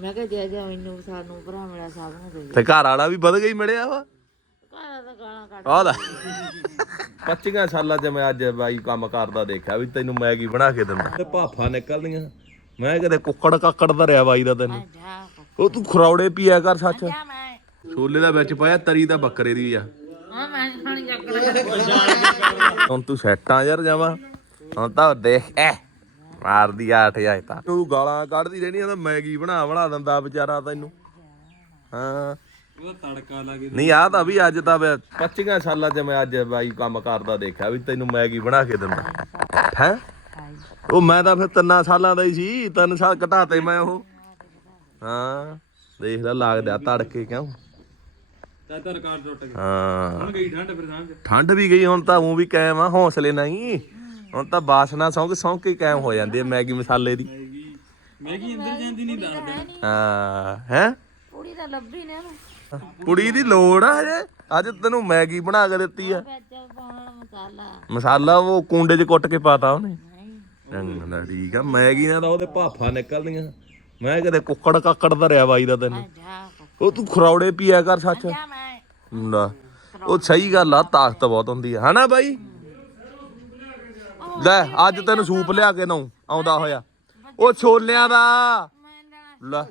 ਮੈਂ ਕਿਹਾ ਜੇ ਜੇ ਮੈਨੂੰ ਸਾਨੂੰ ਭਰਾ ਮੇਰਾ ਸਭ ਨੂੰ ਦੇ ਤੇ ਘਰ ਵਾਲਾ ਵੀ ਵਧ ਗਈ ਮਿਲਿਆ ਵਾ? ਘਰ ਦਾ ਗਾਲਾਂ ਕੱਢ ਆਹ ਲੈ। 25 ਸਾਲਾਂ ਚ ਮੈਂ ਅੱਜ ਬਾਈ ਕੰਮ ਕਰਦਾ ਦੇਖਿਆ ਵੀ ਤੈਨੂੰ ਮੈਗੀ ਬਣਾ ਕੇ ਦਿੰਦਾ। ਤੇ ਭਾਫਾ ਨਿਕਲਦੀਆਂ। ਮੈਂ ਕਦੇ ਕੁੱਕੜ ਕਾਕੜ ਧਰਿਆ ਬਾਈ ਦਾ ਤੈਨੂੰ। ਜਾ ਉਹ ਤੂੰ ਖਰੌੜੇ ਪੀਆ ਕਰ ਸੱਚ। ਜਾ ਮੈਂ ਛੋਲੇ ਦਾ ਵਿੱਚ ਪਾਇਆ ਤਰੀ ਤਾਂ ਬੱਕਰੇ ਦੀ ਆ। ਹਾਂ ਮੈਂ ਖਾਣੀ ਚੱਕ ਹੁਣ ਤੂੰ ਸੈੱਟਾਂ ਯਾਰ ਜਾਵਾ ਹੁਣ ਤਾਂ ਦੇਖ ਐ। ਮਾਰਦੀ ਆ 8000 ਤਾਂ। ਤੂੰ ਗਾਲਾਂ ਕੱਢਦੀ ਰਹਿਣੀ ਆ ਤਾਂ ਮੈਗੀ ਬਣਾ ਬਣਾ ਦਿੰਦਾ ਵਿਚਾਰਾ ਤੈਨੂੰ। ਹਾਂ। ਉਹ ਤੜਕਾ ਨਹੀਂ ਆ ਤਾਂ ਵੀ ਅੱਜ ਤਾਂ 25 ਸਾਲਾਂ ਚ ਮੈਂ ਅੱਜ ਬਾਈ ਕੰਮ ਕਰਦਾ ਦੇਖਿਆ ਵੀ ਤੈਨੂੰ ਮੈਗੀ ਬਣਾ ਕੇ ਦਿੰਦਾ। ਹੈ? ਉਹ ਮੈਂ ਤਾਂ ਫਿਰ ਤਿੰਨਾਂ ਸਾਲਾਂ ਦਾ ਹੀ ਸੀ ਤਿੰਨ ਸਾਲ ਘਟਾਤੇ ਮੈਂ ਉਹ। ਹਾਂ ਦੇਖ ਲੈ ਲੱਗਦਾ ਤੜਕੇ ਕਿਉਂ। ਤਾਂ ਤਾਂ ਰਿਕਾਰਡ ਟੁੱਟ ਗਿਆ। ਹਾਂ। ਹੁਣ ਗਈ ਠੰਡ ਫਿਰ ਸਾਂਝ। ਠੰਡ ਵੀ ਗਈ ਹੁਣ ਤਾਂ ਉਹ ਵੀ ਕਾਇਮ ਆ ਹੌਸਲੇ ਨਹੀਂ ਹੁਣ ਤਾਂ ਬਾਸਨਾ ਸੌਂਕ ਸੌਂਕ ਕੇ ਕਾਇਮ ਹੋ ਜਾਂਦੀ ਹੈ ਮੈਗੀ ਮਸਾਲੇ ਦੀ। ਮੈਗੀ ਮੈਗੀ ਅੰਦਰ ਜਾਂਦੀ ਨਹੀਂ ਦੱਸਦੇ ਹਾਂ ਹੈ ਕੁੜੀ ਤਾਂ ਲੱਭੀ ਨੇ ਕੁੜੀ ਦੀ ਲੋੜ ਆ ਹਜੇ। ਅੱਜ ਤੈਨੂੰ ਮੈਗੀ ਬਣਾ ਕੇ ਦਿੱਤੀ ਆ। ਵਿੱਚ ਪਾਉਣ ਮਸਾਲਾ। ਮਸਾਲਾ ਉਹ ਕੁੰਡੇ 'ਚ ਕੁੱਟ ਕੇ ਪਾਤਾ ਉਹਨੇ। ਨਹੀਂ। ਚੰਗਾ ਠੀਕ ਆ। ਮੈਗੀ ਨਾਲ ਤਾਂ ਉਹਦੇ ਭਾਫਾ ਨਿਕਲਦੀਆਂ। ਮੈਂ ਕਦੇ ਕੁੱਕੜ ਕਾਕੜ ਧਰਿਆ ਬਾਈ ਦਾ ਤੈਨੂੰ। ਉਹ ਤੂੰ ਖਰੌੜੇ ਪੀਆ ਕਰ ਸੱਚ। ਨਾ। ਉਹ ਸਹੀ ਗੱਲ ਆ ਤਾਕਤ ਬਹੁਤ ਹੁੰਦੀ ਆ। ਹਨਾ ਬਾਈ? ਲੈ ਅੱਜ ਤੈਨੂੰ ਸੂਪ ਲਿਆ ਕੇ ਦਊ ਆਉਂਦਾ ਹੋਇਆ। ਉਹ ਛੋਲਿਆਂ ਦਾ। ਲੈ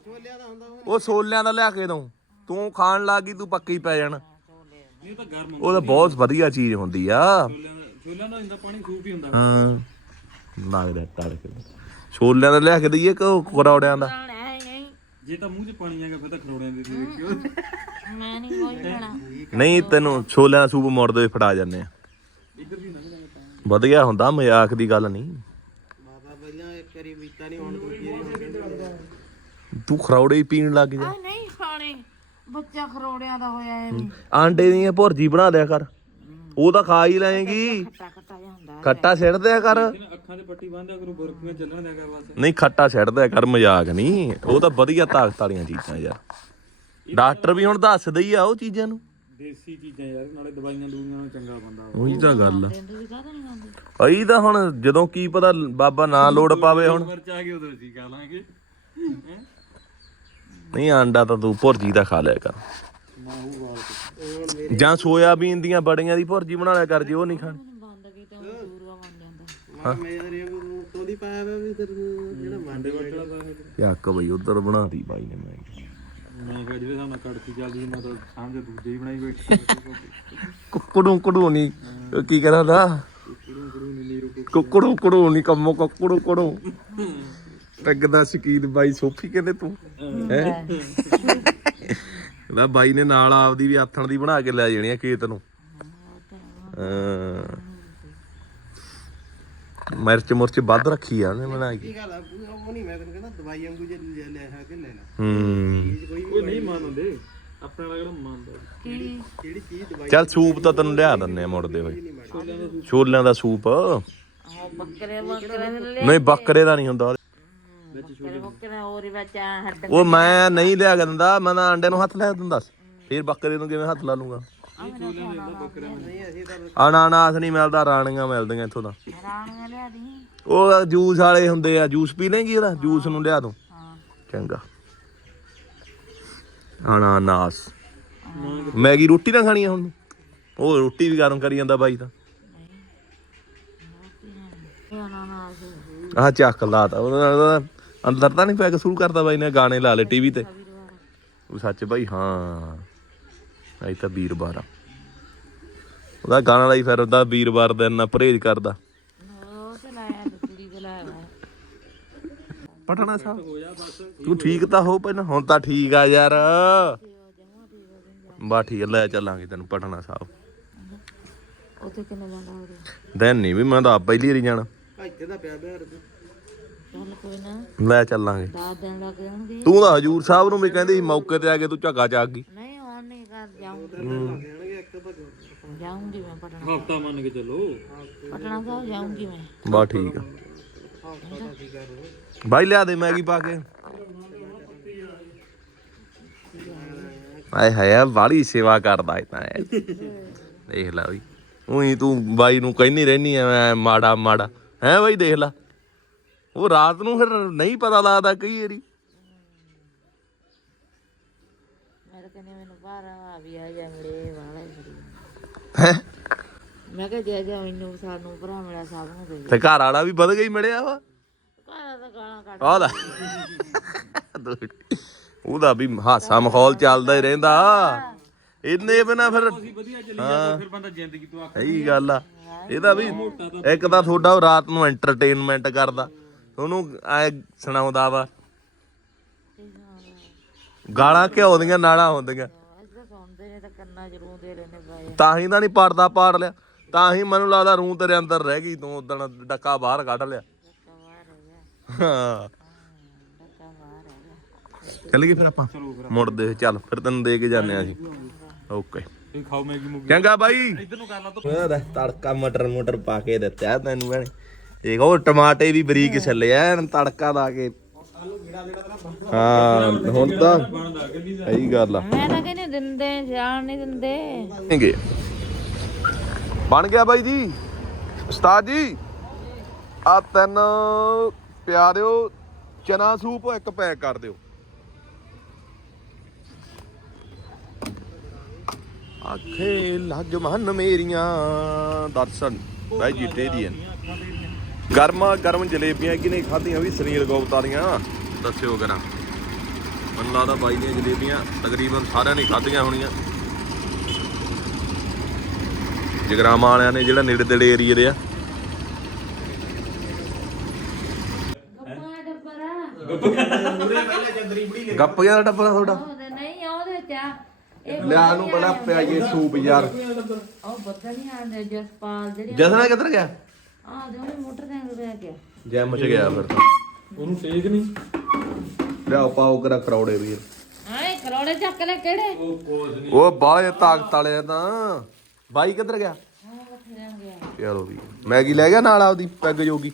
ਉਹ ਛੋਲਿਆਂ ਦਾ ਲਿਆ ਕੇ ਦਊ। ਤੂੰ ਖਾਣ ਲੱਗੀ ਤੂੰ ਪੱਕੀ ਪੈ ਜਾਣਾ। ਨਹੀਂ ਉਹ ਤਾਂ ਗਰਮ ਉਹ ਤਾਂ ਬਹੁਤ ਵਧੀਆ ਚੀਜ਼ ਹੁੰਦੀ ਆ। ਛੋਲਿਆਂ ਦਾ ਛੋਲਿਆਂ ਦਾ ਇੰਦਾ ਪਾਣੀ ਸੂਪ ਹੀ ਹੁੰਦਾ। ਹਾਂ। ਲੱਗਦਾ ਤੜਕੇ ਛੋਲਿਆਂ ਦਾ ਲਿਆ ਕੇ ਦਈਏ ਕਿ ਕਰੌੜਿਆਂ ਦਾ? ਜੇ ਤਾਂ ਮੂੰਹ 'ਚ ਪਾਣੀ ਆਗਾ ਫਿਰ ਤਾਂ ਖਰੋੜਿਆਂ ਦੇ ਦੇ ਦੇਖਿਓ। ਮੈਂ ਨਹੀਂ ਕੋਈ ਲੈਣਾ ਨਹੀਂ ਤੈਨੂੰ ਛੋਲਿਆਂ ਦਾ ਸੂਪ ਮੁੜਦੇ ਹੋਏ ਫੜਾ ਜਾਂਦੇ ਆ। ਇੱਧਰ ਵੀ ਵਧੀਆ ਹੁੰਦਾ ਮਜ਼ਾਕ ਦੀ ਗੱਲ ਨਹੀਂ। ਬਾਬਾ ਪਹਿਲਾਂ ਇੱਕ ਵਾਰੀ ਪੀਤਾ ਨਹੀਂ ਹੁਣ ਦੂਜੀ ਵਾਰੀ ਤੂੰ ਖਰੌੜੇ ਹੀ ਪੀਣ ਲੱਗ ਜਾ। ਆ ਨਹੀਂ ਖਾਣੇ ਬੱਚਾ ਖਰੋੜਿਆਂ ਦਾ ਹੋਇਆ ਐਵੇਂ ਆਂਡੇ ਦੀਆਂ ਭੁਰਜੀ ਬਣਾ ਦਿਆ ਕਰ। ਉਹ ਤਾਂ ਖਾ ਹੀ ਲੈਂਗੀ ਖੱਟਾ ਖੱਟਾ ਜਿਹਾ ਹੁੰਦਾ ਖੱਟਾ ਸਿੱਟ ਦਿਆ ਕਰ। ਅੱਖਾਂ 'ਚ ਪੱਟੀ ਬੰਨ੍ਹਿਆ ਕਰੂ ਬੁਰਕੀਆਂ ਚੱਲਣ ਦਿਆ ਕਰ ਬਸ। ਨਹੀਂ ਖੱਟਾ ਸਿੱਟ ਦਿਆ ਕਰ ਮਜ਼ਾਕ ਨਹੀਂ। ਉਹ ਤਾਂ ਵਧੀਆ ਤਾਕਤ ਵਾਲੀਆਂ ਚੀਜ਼ਾਂ ਯਾਰ। ਡਾਕਟਰ ਵੀ ਹੁਣ ਦੱਸਦੇ ਹੀ ਆ ਉਹ ਚੀਜ਼ਾਂ ਨੂੰ। ਦੇਸੀ ਚੀਜ਼ਾਂ ਯਾਰ ਨਾਲੇ ਦਵਾਈਆਂ ਦੂਈਆਂ ਨਾਲ ਚੰਗਾ ਬੰਦਾ ਉਹ। ਤਾਂ ਗੱਲ ਆ। ਤੈਨੂੰ ਵੀ ਕਾਹਦਾ ਨਹੀਂ ਖਾਂਦੇ? ਅਈ ਤਾਂ ਹੁਣ ਜਦੋਂ ਕੀ ਪਤਾ ਬਾਬਾ ਨਾ ਲੋੜ ਪਾਵੇ ਹੁਣ। ਮਿਰਚ ਆ ਗਈ ਉਦੋਂ ਅਸੀਂ ਖਾ ਲਾਂਗੇ। ਹੈਂ? ਨਹੀਂ ਆਂਡਾ ਤਾਂ ਤੂੰ ਭੁਰਜੀ ਦਾ ਖਾ ਲਿਆ ਕਰ। ਜਾਂ ਸੋਇਆਬੀਨ ਦੀਆਂ ਬੜੀਆਂ ਦੀ ਭੁਰਜੀ ਬਣਾ ਲਿਆ ਕਰ ਜੇ ਉਹ ਨਹੀਂ ਖਾਣੀ। ਬੰਦ ਕੀਤਾ ਉਹ ਦੂਰਵਾ ਬਣ ਜਾਂਦਾ। ਮੈਂ ਮੇਰੇ ਨੂੰ ਤੋਂ ਦੀ ਪਾਇਆ ਵਾ ਵੀ ਤੈਨੂੰ ਜਿਹੜਾ ਮੰਡੇ ਵੱਟਣਾ ਤਾਂ ਇਹ। ਯਾਕ ਬਈ ਉਧਰ ਬਣਾਤੀ ਬਾਈ ਨੇ ਮੈਂ। ਮੈਂ ਕਿਹਾ ਜਿਹੜੇ ਸਾਹਮਣੇ ਕੜਕੀ ਚੱਲਦੀ ਮੈਂ ਤਾਂ ਸਾਹਮਣੇ ਦੂਜੇ ਹੀ ਬਣਾਈ ਬੈਠੀ ਕੁੱਕੜੂ ਕੁੜੂ ਨਹੀਂ ਕੀ ਕੁੜੂ ਨੀਲੀ ਰੁਕੋ ਕੁੱਕੜੂ ਕੁੜੂ ਨਹੀਂ ਕੰਮੋ ਕੁੱਕੜੂ ਕੁੜੂ ਟੱਗ ਦਾ ਸ਼ਕੀਨ ਬਾਈ ਸੋਫੀ ਕਹਿੰਦੇ ਤੂੰ ਹੈ? ਨਾ ਬਾਈ ਨੇ ਨਾਲ ਆਪਦੀ ਵੀ ਆਥਣ ਦੀ ਬਣਾ ਕੇ ਲੈ ਜਾਣੀ ਆ ਖੇਤ ਨੂੰ। ਹਾਂ। ਮਿਰਚ ਮੁਰਚ ਵੱਧ ਰੱਖੀ ਆ ਉਹਨੇ ਬਣਾ ਕੇ। ਕੀ ਗੱਲ ਆ? ਉਹ ਨਹੀਂ ਮੈਂ ਤੈਨੂੰ ਕਹਿੰਦਾ ਦਵਾਈ ਵਾਂਗੂ ਜੇ ਲੈ ਲੈ ਆ ਕੇ ਲੈ ਲੈ ਹੂੰ। ਚੀਜ਼ ਕੋਈ ਕੋਈ ਨਹੀਂ ਮੰਨਦੇ। ਆਪਣੇ ਵਾਲਾ ਕਿਹੜਾ ਮੰਨਦਾ? ਕੀ ਕਿਹੜੀ? ਚੀਜ਼ ਦਵਾਈ ਚੱਲ ਸੂਪ ਤਾਂ ਤੈਨੂੰ ਲਿਆ ਦਿੰਨੇ ਆ ਮੁੜਦੇ ਹੋਏ। ਛੋਲਿਆਂ ਦਾ ਸੂਪ। ਆਹ ਬੱਕਰੇ ਬੱਕਰੇ? ਦੇ ਲੈ ਨਹੀਂ ਬੱਕਰੇ ਦਾ ਨਹੀਂ ਹੁੰਦਾ। ਬੱਕਰੇ ਬੱਕਰੇ ਹੋਰ ਹੀ ਵਿੱਚ ਆ ਹੱਡ ਉਹ ਮੈਂ ਨਹੀਂ ਲਿਆ ਕੇ ਦਿੰਦਾ ਮੈਂ ਤਾਂ ਅੰਡੇ ਨੂੰ ਹੱਥ ਲੈ ਦਿੰਦਾ। ਫਿਰ ਬੱਕਰੇ ਨੂੰ ਕਿਵੇਂ ਹੱਥ ਲਾ ਲੂੰਗਾ? ਅਨਾਨਾਸ ਨਹੀਂ ਮਿਲਦਾ ਰਾਣੀਆਂ ਮਿਲਦੀਆਂ ਇੱਥੋਂ ਤਾਂ। ਰਾਣੀਆਂ ਲਿਆ ਦੀ। ਉਹ ਜੂਸ ਵਾਲੇ ਹੁੰਦੇ ਆ ਜੂਸ ਪੀ ਲੇਂਗੀ ਉਹਦਾ? ਜੂਸ ਨੂੰ ਲਿਆ ਦੂੰ ਹਾਂ। ਚੰਗਾ। ਅਨਾਨਾਸ। ਮੈਗੀ ਰੋਟੀ ਨਾ ਖਾਣੀ ਆ ਹੁਣ? ਉਹ ਰੋਟੀ ਵੀ ਗਰਮ ਕਰੀ ਜਾਂਦਾ ਬਾਈ ਤਾਂ। ਅਨਾਨਾਸ। ਆਹ ਚੱਕ ਲਾਤਾ ਉਹਦਾ ਅੰਦਰ ਤਾਂ ਨਹੀਂ ਪੈਕ ਸ਼ੁਰੂ ਕਰਦਾ ਬਾਈ ਨੇ ਗਾਣੇ ਲਾ ਲਏ ਟੀਵੀ ਤੇ। ਉਹ ਸੱਚ ਬਾਈ ਹਾਂ। ਅਈ ਤਾਂ ਵੀਰਵਾਰ ਆ ਉਹਦਾ ਗਾਣਾ ਲਾਈ ਫਿਰ ਉਹਦਾ ਵੀਰਵਾਰ ਦਾ ਇੰਨਾ ਪਰਹੇਜ ਕਰਦਾ। ਉਹ ਤੇ ਲਾਇਆ ਤੇ ਕੁੜੀ ਤੇ ਲਾਇਆ ਵਾ। ਪਟਨਾ ਸਾਹਿਬ। ਤੂੰ ਠੀਕ ਤਾਂ ਹੋ ਪਹਿਲਾਂ ਹੁਣ ਤਾਂ ਠੀਕ ਆ ਯਾਰ। ਬਾ ਠੀਕ ਆ, ਲੈ ਚੱਲਾਂਗੇ ਤੈਨੂੰ ਪਟਨਾ ਸਾਹਿਬ। ਉੱਥੇ ਕਿੰਨੇ ਬੰਦਾ ਉਹਦੇ ਦਿਨ ਨਹੀਂ ਵੀ ਮੈਂ ਤਾਂ ਆਪ ਪਹਿਲੀ ਵਾਰੀ ਜਾਣਾ। ਇੱਥੇ ਦਾ ਪਿਆ ਬਿਹਾਰ ਤੇ ਚੱਲ ਕੋਈ ਨਾ। ਲੈ ਚੱਲਾਂਗੇ। 10 ਦਿਨ ਲੱਗ ਜਾਣਗੇ। ਤੂੰ ਤਾਂ ਹਜੂਰ ਸਾਹਿਬ ਨੂੰ ਵੀ ਕਹਿੰਦੀ ਸੀ ਮੌਕੇ ਤੇ ਆ ਕੇ ਤੂੰ ਝੱਗਾ ਚੱਕ ਗਈ। ਨਹੀਂ ਹੁਣ ਨਹੀਂ ਕਰ ਜਾਊਂ ਜਾਣਗੇ ਇੱਕ ਤਾਂ ਜਾਊਂਗੀ ਮੈਂ ਪਟਨਾ ਹਫਤਾ ਮੰਨ ਕੇ ਚੱਲੋ। ਪਟਨਾ ਸਾਹਿਬ ਜਾਊਂਗੀ ਮੈਂ। ਬਾ ਠੀਕ ਆ। ਬਾਈ ਲਿਆ ਦੇ ਮੈਗੀ ਪਾ ਕੇ। ਆਏ ਹਾਏ ਬਾੜੀ ਸੇਵਾ ਕਰਦਾ ਇਹ ਤਾਂ ਇਹ। ਦੇਖ ਲੈ ਬਈ। ਉਹੀ ਤੂੰ ਬਾਈ ਨੂੰ ਕਹਿੰਦੀ ਰਹਿਨੀ ਐ ਮੈਂ ਮਾੜਾ ਮਾੜਾ। ਹੈ ਬਾਈ ਦੇਖ ਲੈ। ਉਹ ਰਾਤ ਨੂੰ ਫਿਰ ਨਹੀਂ ਪਤਾ ਲੱਗਦਾ ਕਈ ਵਾਰੀ। ਵੀ ਆ ਜਾ ਮੇਰੇ ਵਾਲਾ ਹੀ ਹੈਂ? ਮੈਂ ਕਿਹਾ ਜੇ ਜਾ ਮੈਨੂੰ ਸਾਨੂੰ ਭਰਾ ਮਿਲਿਆ ਸਭ ਨੂੰ ਦੇ ਤੇ ਘਰ ਵਾਲਾ ਵੀ ਵਧ ਗਈ ਮਿਲਿਆ ਵਾ? ਘਰ ਦਾ ਗਾਲਾਂ ਕੱਢ ਉਹਦਾ ਉਹਦਾ ਵੀ ਹਾਸਾ ਮਖੌਲ ਚੱਲਦਾ ਹੀ ਰਹਿੰਦਾ। ਇੰਨੇ ਬਿਨਾ ਫਿਰ ਵਧੀਆ ਚੱਲੀ ਜਾਂਦਾ ਫਿਰ ਬੰਦਾ ਜ਼ਿੰਦਗੀ ਤੋਂ ਆਖ ਸਹੀ ਗੱਲ ਆ। ਇਹਦਾ ਵੀ ਇੱਕ ਤਾਂ ਤੁਹਾਡਾ ਉਹ ਰਾਤ ਨੂੰ ਐਂਟਰਟੇਨਮੈਂਟ ਕਰਦਾ। ਉਹਨੂੰ ਐ ਸੁਣਾਉਂਦਾ ਵਾ। ਗਾਲਾਂ ਘਿਓ ਦੀਆਂ ਨਾਲਾਂ ਹੁੰਦੀਆਂ। ਕੰਨਾਂ ਚ ਤਾਂ ਹੀ ਤਾਂ ਨਹੀਂ ਪੜਦਾ ਪਾੜ ਲਿਆ। ਤਾਂ ਹੀ ਮੈਨੂੰ ਲੱਗਦਾ ਰੂੰ ਤੇਰੇ ਅੰਦਰ ਰਹਿ ਗਈ ਤੂੰ ਉਦਣ ਡੱਕਾ ਬਾਹਰ ਕੱਢ ਲਿਆ। ਧੱਕਾ ਬਾਹਰ ਰਹਿ ਗਿਆ। ਹਾਂ। ਧੱਕਾ ਬਾਹਰ ਰਹਿ ਗਿਆ। ਚੱਲ ਗਏ ਫਿਰ ਆਪਾਂ। ਮੁੜਦੇ ਚੱਲ ਫਿਰ ਤੈਨੂੰ ਦੇ ਕੇ ਜਾਂਦੇ ਆ ਅਸੀਂ। ਓਕੇ। ਤੁਸੀਂ ਖਾਓ ਮੈਗੀ ਮੁਗੀ। ਚੰਗਾ ਬਾਈ। ਇੱਧਰ ਨੂੰ ਕਰ ਲਾ ਤੂੰ। ਉਹਦਾ ਤੜਕਾ ਮਟਰ ਮਟਰ ਪਾ ਕੇ ਦਿੱਤਾ ਤੈਨੂੰ ਭੈਣੇ। ਦੇਖ ਉਹ ਟਮਾਟੇ ਵੀ ਬਰੀਕ ਛੱਲੇ ਐਨ ਤੜਕਾ ਲਾ ਕੇ ਹਾਂ ਹੁਣ ਤਾਂ ਦਾ ਸਹੀ ਗੱਲ ਆ। ਮੈਂ ਤਾਂ ਕਹਿੰਦੀ ਦਿੰਦੇ ਜਾਣ ਨਹੀਂ ਦਿੰਦੇ। ਹੈਗੇ। ਬਣ ਗਿਆ ਬਾਈ ਜੀ। ਉਸਤਾਦ ਜੀ ਆ ਤਿੰਨ ਪਿਆ ਦਿਓ ਚਨਾ ਸੂਪ ਇੱਕ ਪੈਕ ਕਰ ਦਿਓ। ਆਖੇ ਲੱਗ ਮਨ ਮੇਰੀਆਂ ਦਰਸ਼ਨ। ਵੈਜੀਟੇਰੀਅਨ ਗਰਮਾ ਗਰਮ ਜਲੇਬੀਆਂ ਕਿਨੇ ਖਾਧੀਆਂ ਵੀ? ਗੋਪਤਾ ਦੀਆਂ। ਦੱਸਿਓ ਕਰਾਂ ਮੈਨੂੰ ਲੱਗਦਾ ਬਾਈ ਦੀਆਂ ਜਲੇਬੀਆਂ ਤਕਰੀਬਨ ਸਾਰਿਆਂ ਨੇ ਖਾਧੀਆਂ ਹੋਣੀਆਂ। ਜਗਰਾਮਾ ਵਾਲਿਆਂ ਨੇ ਜਿਹੜਾ ਨੇੜੇ ਤੇੜੇ ਏਰੀਏ ਦੇ ਆ। ਗੱਪਿਆਂ ਦਾ ਡੱਬਾ ਤੁਹਾਡਾ ਉਹਦੇ ਨਹੀਂ ਉਹਦੇ ਚ ਆ। ਇਹ ਲਿਆ ਨੂੰ ਬੜਾ ਪਿਆਈਏ ਸੂਪ ਯਾਰ। ਉਹ ਬੱਦਲ ਨਹੀਂ ਆਉਂਦੇ ਜਸਪਾਲ ਜਿਹੜੇ ਜਸਨਾ ਕਿੱਧਰ ਗਿਆ? ਆ ਦੇ ਉਹਨੇ ਮੋਟਰਸਾਈਕਲ ਤੇ ਗਿਆ। ਜੈਮ ਚ ਗਿਆ ਫਿਰ ਤਾਂ। ਉਹਨੂੰ ਟੇਕ ਨਹੀਂ। ਲਿਆਓ ਪਾਓ ਕਰਾ ਕਰੌੜੇ ਵੀਰ। ਆਏ ਕਰੋੜੇ ਚੱਕ ਲੈ ਕਿਹੜੇ? ਉਹ ਕੋਸ ਨਹੀਂ। ਉਹ ਬਾਹਲੇ ਤਾਕਤ ਵਾਲੇ ਆ ਤਾਂ। ਬਾਈ ਕਿੱਧਰ ਗਿਆ? ਹਾਂ ਰਹਿ ਗਿਆ। ਚਲੋ ਵੀ। ਮੈਗੀ ਲੈ ਗਿਆ ਨਾਲ ਆਪਦੀ ਪੈਗ ਜੋਗੀ?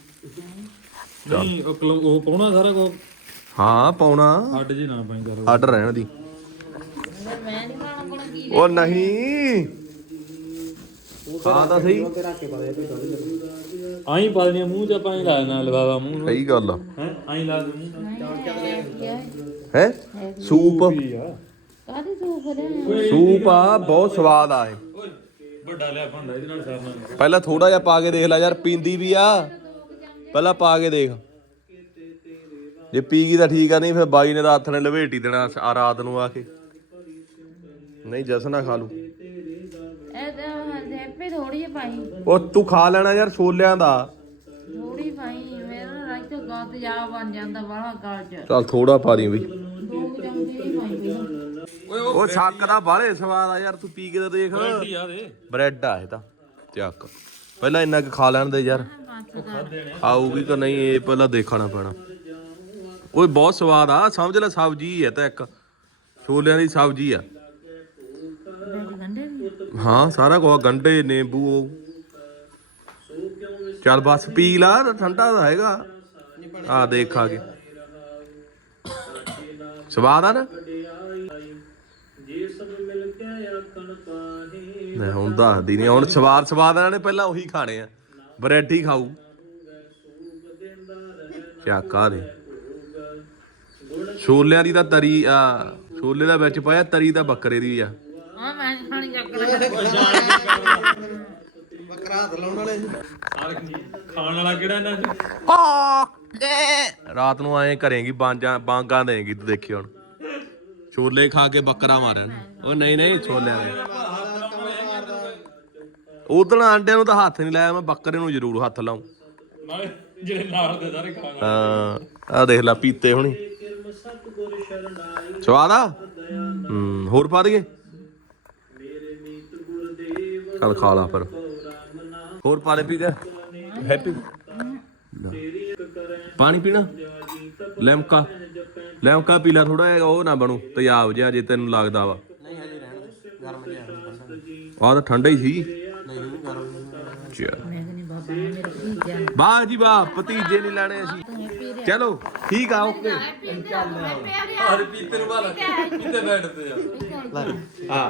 ਨਹੀਂ ਉਹ ਕਲੋ- ਉਹ ਪਾਉਣਾ ਸਾਰਾ ਕੋ ਹਾਂ ਪਾਉਣਾ। ਅੱਡ ਜੇ ਨਾ ਪਾਈ ਕਰ ਆਰਡਰ ਰਹਿਣ ਦੀ। ਮੈਂ ਨਹੀਂ ਖਾਣਾ ਕੋਣ ਕੀ ਉਹ ਨਹੀਂ। ਹਾਂ ਤਾਂ ਸਹੀ। ਆਈ ਪਾ ਦੇਣੀ ਮੂੰਹ ਚ ਆਪਾਂ ਹੀ ਲਾ ਦੇਣਾ ਲਵਾਵਾ ਮੂੰਹ ਨੂੰ। ਸਹੀ ਗੱਲ ਆ। ਹੈ ਆਈ ਲਾ ਦੇ ਮੂੰਹ। ਹੈ? ਸੂਪ। ਆ। ਕਾਦੀ ਸੂਪ ਲੈ ਸੂਪ ਆ ਬਹੁਤ ਸਵਾਦ ਆ ਇਹ। ਓਏ ਵੱਡਾ ਲਿਆ ਭਾਂਡਾ ਇਹਦੇ ਨਾਲ ਸਰਨਾ ਪਹਿਲਾਂ ਥੋੜਾ ਜਿਹਾ ਪਾ ਕੇ ਦੇਖ ਲੈ ਯਾਰ ਪੀਂਦੀ ਵੀ ਆ। ਪਹਿਲਾਂ ਪਾ ਕੇ ਦੇਖ। ਜੇ ਪੀ ਗਈ ਤਾਂ ਠੀਕ ਆ ਨਹੀਂ ਫਿਰ ਬਾਈ ਨੇ ਤਾਂ ਹੱਥ ਨੇ ਲਵੇਟੀ ਦੇਣਾ ਆ ਰਾਤ ਨੂੰ ਆ ਕੇ। ਨਹੀਂ ਜਸਨਾ ਖਾ ਲੂ ਇਹ ਤਾਂ ਹੈਪੀ ਥੋੜੀ ਜਿਹੀ ਪਾਈ। ਉਹ ਤੂੰ ਖਾ ਲੈਣਾ ਯਾਰ ਛੋਲਿਆਂ ਦਾ। ਥੋੜੀ ਪਾਈ ਮੇਰਾ ਰਾਈ ਤੋਂ ਗੱਤ ਜਾ ਬਣ ਜਾਂਦਾ ਵਾਲਾ ਗਲ ਚ। ਚੱਲ ਥੋੜਾ ਪਾ ਦੀ ਬਈ। ਦੋ ਕੁ ਚਮਚੇ ਹੀ ਪਾਈ ਪਹਿਲਾਂ ਉਹ ਛੱਕ ਦਾ ਬਾਹਲੇ ਸਵਾਦ ਆ ਯਾਰ ਤੂੰ ਪੀ ਕੇ ਤਾਂ ਦੇਖ। ਬ੍ਰੈਡ ਆ ਇਹ ਤਾਂ। ਚੱਕ। ਪਹਿਲਾਂ ਇੰਨਾ ਕੁ ਖਾ ਲੈਣ ਦੇ ਯਾਰ। ਆਊਗੀ ਕਿ ਨਹੀਂ ਇਹ ਪਹਿਲਾਂ ਦੇਖਣਾ ਪੈਣਾ। ਓਏ ਬਹੁਤ ਸਵਾਦ ਆ। ਸਮਝ ਲੈ ਸਬਜ਼ੀ ਹੈ ਤਾਂ ਇੱਕ। ਛੋਲਿਆਂ ਦੀ ਸਬਜ਼ੀ ਆ। ਹਾਂ, ਸਾਰਾ ਕੁਝ ਗੰਡੇ, ਨਿੰਬੂ, ਉਹ। ਚੱਲ ਬਸ ਪੀ ਲਾ, ਠੰਡਾ ਤਾਂ ਹੈਗਾ। ਆ ਦੇਖ ਆ ਕੇ। ਸਵਾਦ ਆ ਨਾ? ਮੈਂ ਹੁਣ ਦੱਸਦੀ ਨਹੀਂ ਹੁਣ ਸਵਾਦ ਸਵਾਦ ਇਹਨਾਂ ਨੇ ਪਹਿਲਾਂ ਉਹੀ ਖਾਣੇ ਆ। ਬ੍ਰੈਡ ਹੀ ਖਾਊ। ਚਾਕਾ ਦੇ। ਛੋਲਿਆਂ ਦੀ ਤਾਂ ਤਰੀ, ਆ, ਛੋਲੇ ਦਾ ਵਿੱਚ ਪਾਇਆ, ਤਰੀ ਤਾਂ ਬੱਕਰੇ ਦੀ ਆ। ਹਾਂ ਮੈਂ ਨੀ ਖਾਣੀ ਚੱਕ ਲੈ। ਬੱਕਰਾ ਹੱਥ ਲਾਉਣ ਵਾਲੇ। ਸਾਰ ਖਾਣ ਵਾਲਾ ਕਿਹੜਾ ਇਹਨਾਂ ਚ? ਰਾਤ ਨੂੰ ਆਏ ਕਰੇਗੀ ਬਾਂਜਾਂ ਬਾਂਗਾਂ ਦੇਗੀ ਤੂੰ ਦੇਖੀ ਹੁਣ। ਛੋਲੇ ਖਾ ਕੇ ਬੱਕਰਾ ਮਾਰਿਆ ਉਹ ਨਹੀਂ ਨਹੀਂ ਛੋਲਿਆਂ ਦੇ। ਉਦੋਂ ਆਂਡਿਆਂ ਨੂੰ ਤਾਂ ਹੱਥ ਨਹੀਂ ਲਾਇਆ ਮੈਂ ਬੱਕਰੇ ਨੂੰ ਜ਼ਰੂਰ ਹੱਥ ਲਾਉਂ ਨਾਲੇ ਜਿਹੜੇ ਨਾਲ ਦੇ ਸਾਰੇ ਖਾਣ ਹਾਂ ਆ ਦੇਖ ਲੈ ਪੀਤੇ ਹੁਣੀ। ਸਵਾਦ ਆ? ਹੂੰ ਹੋਰ ਪਾ ਦਈਏ? ਚੱਲ ਖਾ ਲਾ ਫਿਰ। ਹੋਰ ਪਾ ਲੈ ਪੀ ਦੇ। ਹੈਪੀ। ਪਾਣੀ ਪੀਣਾ? ਲੈਮਕਾ। ਲੈਮਕਾ ਪੀ ਲੈ ਥੋੜਾ ਜਿਹਾ ਉਹ ਨਾ ਬਣੂ ਤੇਜ਼ਾਬ ਜਿਹਾ ਜੇ ਤੈਨੂੰ ਲੱਗਦਾ ਵਾ। ਨਹੀਂ ਹਜੇ ਰਹਿਣ ਦੇ ਗਰਮ ਜਿਹਾ ਆਹ ਤਾਂ ਠੰਡਾ ਹੀ ਸੀ। ਨਹੀਂ ਗਰਮ ਚੱਲ। ਮੈਂ ਕਹਿੰਦੀ ਬਾਬਾ ਨੇ ਮੇਰੇ ਭਤੀਜਾ। ਵਾਹ ਜੀ ਵਾਹ ਭਤੀਜੇ ਨਹੀਂ ਲੈਣੇ ਅਸੀਂ। ਚਲੋ ਠੀਕ ਆ ਓਕੇ। ਨੂੰ ਬਾਲਾ ਪੀਤੇ ਬੈਠਦੇ ਆ। ਹਾਂ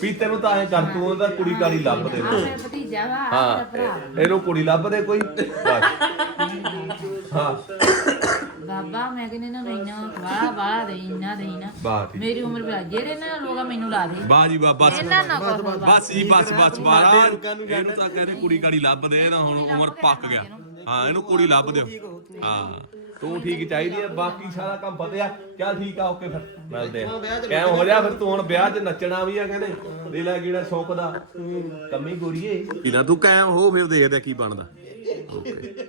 ਪੀਤੇ ਨੂੰ ਤਾਂ ਐ ਕਰ ਤੂੰ ਉਹਦਾ ਕੁੜੀ ਕਾਲੀ ਲੱਭ ਦੇ ਮੇਰਾ ਭਤੀਜਾ ਵਾ ਹਾਂ ਇਹਨੂੰ ਕੁੜੀ ਲੱਭ ਦੇ ਕੋਈ? ਬਸ। ਹਾਂ। ਬਾਬਾ ਮੈਂ ਕਹਿੰਦੀ ਨੂੰ ਇੰਨਾ ਵਾਲਾ ਵਾਲਾ ਦੇ ਇੰਨਾ ਦੇ ਇੰਨਾ। ਮੇਰੀ ਉਮਰ ਵੀ ਜਿਹੜੇ ਨਾ ਲੋਗਾ ਮੈਨੂੰ ਲਾ ਦੇ। ਬਾ ਬਸ। ਇਹਨਾਂ ਨਾ ਕਹੋ ਬਸ ਜੀ ਬਸ ਬਸ ਬਾਰਾ ਇਹਨੂੰ ਤਾਂ ਕਹਿੰਦੇ ਕੁੜੀ ਕਾੜੀ ਲੱਭ ਦੇ ਨਾ ਹੁਣ ਉਮਰ ਪੱਕ ਗਿਆ। ਹਾਂ ਇਹਨੂੰ ਕੁੜੀ ਲੱਭ ਦਿਓ ਹਾਂ। ਤੂੰ ਠੀਕ ਚਾਹੀਦੀ ਆ ਬਾਕੀ ਸਾਰਾ ਕੰਮ ਪਤਿਆ ਚੱਲ ਠੀਕ ਆ ਓਕੇ ਫਿਰ ਮਿਲਦੇ ਆ। ਕਿਆ ਹੋ ਜਾ ਫਿਰ ਤੂੰ ਹੁਣ ਵਿਆਹ 'ਚ ਨੱਚਣਾ ਵੀ ਆ ਕਹਿੰਦੇ ਦੇ ਲੈ ਕਿਹੜਾ ਸ਼ੌਕ ਦਾ। ਕੰਮੀ ਗੋਰੀਏ। ਕਿਨਾ ਤੂੰ ਕਾਇਮ ਹੋ ਫਿਰ ਦੇਖਦੇ ਆ ਕੀ ਬਣਦਾ। ਓਕੇ।